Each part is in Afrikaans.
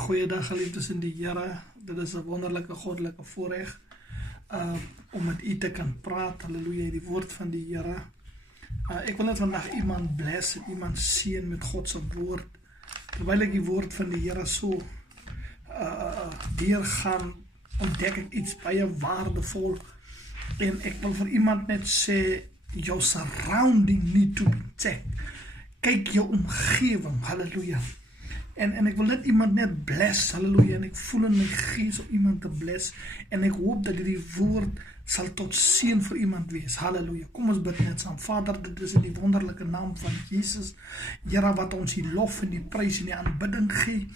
Goeiedag geliefdes in die Here. Dit is 'n wonderlike goddelike voorreg om met u te kan praat. Halleluja, die woord van die Here. Ek wil net vandag iemand bless en iemand seën met God se woord. Terwyl ek die woord van die Here so deurgaan, ontdek ek iets baie waardevol. En ek wil vir iemand net sê, your surrounding need to be checked. Kyk jou omgewing, halleluja. En ek wil net iemand net bless, halleluja, en ek voel in my gees om iemand te bless, en ek hoop dat die woord sal tot seën vir iemand wees, halleluja. Kom ons bid net saam. Vader, dit is in die wonderlike naam van Jesus, Here, wat ons die lof en die prys en die aanbidding gee,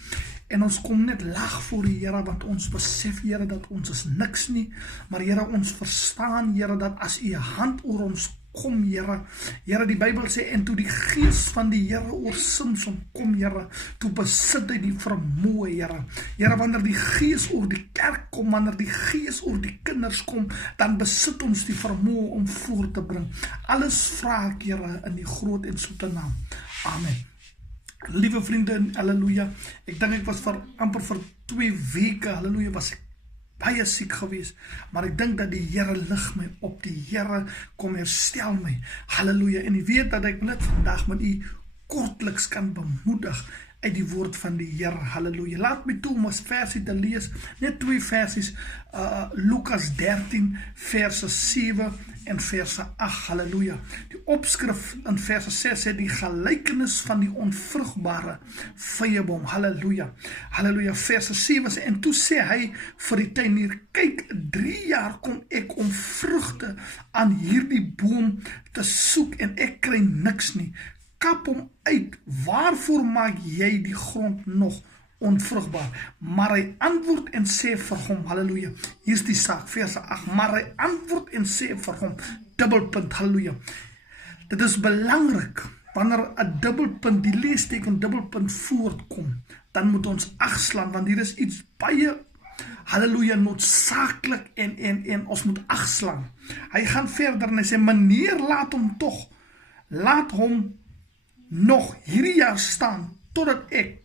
en ons kom net lag voor die Here, want ons besef, Here, dat ons is niks nie, maar Here, ons verstaan, Here, dat as u hand oor ons kom, Here. Here, die Bybel sê, en toe die gees van die Here oor Simson kom, Here, toe besit hy die vermoë, Here. Here, wanneer die gees oor die kerk kom, wanneer die gees oor die kinders kom, dan besit ons die vermoë om voor te bring. Alles vra ek, Here, in die groot en soete naam. Amen. Liewe vriende, halleluja, ek dink ek was amper vir 2 weke, halleluja, was ek baie siek gewees, maar ek dink dat die Here lig my op, die Here kom herstel my, halleluja, en ek weet dat ek net vandag met u kortliks kan bemoedig uit die woord van die Here, halleluja. Laat my toe om ons versie te lees, net 2 versies, Lukas 13, verse 7 en verse 8, halleluja. Die opskrif in verse 6 sê die gelykenis van die onvrugbare vyeboom, halleluja. Halleluja, verse 7 sê, en toe sê hy vir die tuinier, kyk, 3 jaar kom ek om vrugte aan hierdie boom te soek en ek kry niks nie. Kap hom uit, waarvoor maak jy die grond nog onvrugbaar? Maar hy antwoord en sê vir hom, halleluja, hier is die saak, verse 8, maar hy antwoord en sê vir hom, dubbelpunt, halleluja. Dit is belangrik, wanneer 'n dubbelpunt, die leesteken dubbelpunt voortkom, dan moet ons agslaan, want hier is iets baie, halleluja, noodsaaklik en ons moet agslaan. Hy gaan verder en hy sê, meneer, laat hom nog hierdie jaar staan, totdat ek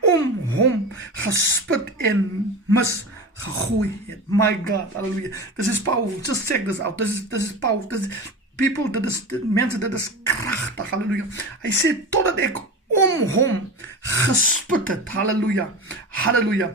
om hom gespit en mis gegooi het. My God, hallelujah. This is powerful. Just check this out. This is powerful. This is people, mense, dit is kragtig, hallelujah. Hy sê, totdat ek om hom gespit het, hallelujah, hallelujah,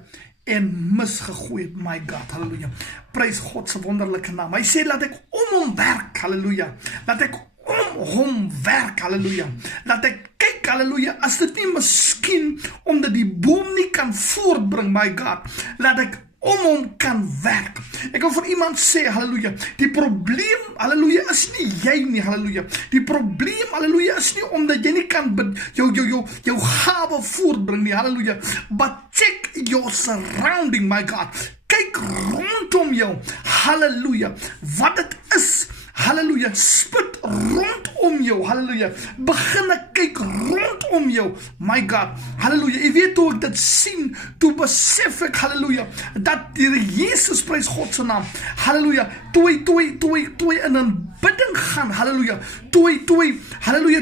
en misgegooi het, my God, hallelujah. Prys God se wonderlike naam. Hy sê, laat ek om hom werk, hallelujah. Laat ek om hom werk, halleluja. Laat ek kyk, halleluja, as dit nie miskien, omdat die boom nie kan voortbring, my God, laat ek om hom kan werk. Ek wil vir iemand sê, halleluja, die probleem, halleluja, is nie jy nie, halleluja. Die probleem, halleluja, is nie omdat jy nie kan jou gawe voortbring nie, halleluja. But check your surrounding, my God. Kyk rondom jou, halleluja, wat dit is, halleluja, spit rondom jou, halleluja, begin ek kyk rondom jou, my God, halleluja, jy weet hoe ek dit sien, toe besef ek, halleluja, dat die Jesus, prys God se naam, halleluja, toe hy in 'n bidding gaan, halleluja, halleluja,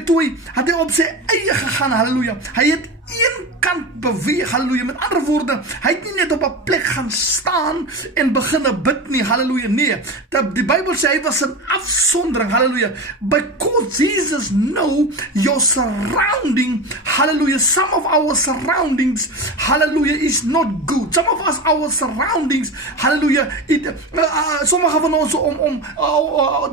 het hy op sy eie gegaan, halleluja, hy het een kant beweeg, halleluja, met ander woorde, hy het nie net op 'n plek gaan staan en begin bid nie, halleluja, nee, die Bybel sê hy was 'n afsondering, halleluja, because Jesus know your surrounding, halleluja, some of our surroundings, halleluja, is not good, some of us, our surroundings, halleluja, sommige van ons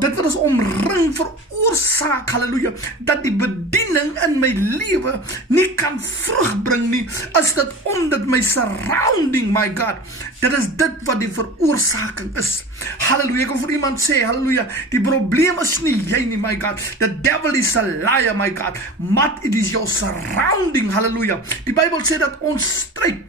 dit wat ons omring veroorsaak, halleluja, dat die bediening in my lewe nie kan vrug bring nie, is dit omdat my surrounding, my God, dit is dit wat die veroorsaking is. Halleluja, ek wil vir iemand sê, halleluja, die probleem is nie jy nie, my God, the devil is a liar, my God, but it is your surrounding, halleluja. Die Bybel sê dat ons stryd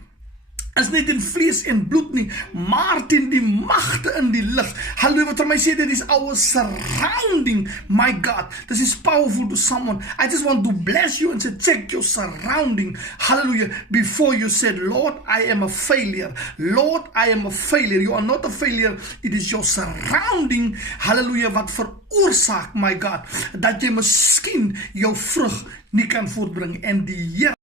is nie in vlees en bloed nie, maar teen die magte in die lig. Halleluja, wat vir my sê, dit is our surrounding, my God. This is powerful to someone. I just want to bless you and say, check your surrounding, hallelujah, before you said, Lord, I am a failure. Lord, I am a failure. You are not a failure. It is your surrounding, hallelujah, wat veroorsaak, my God, dat jy miskien jou vrug nie kan voortbring. En die Here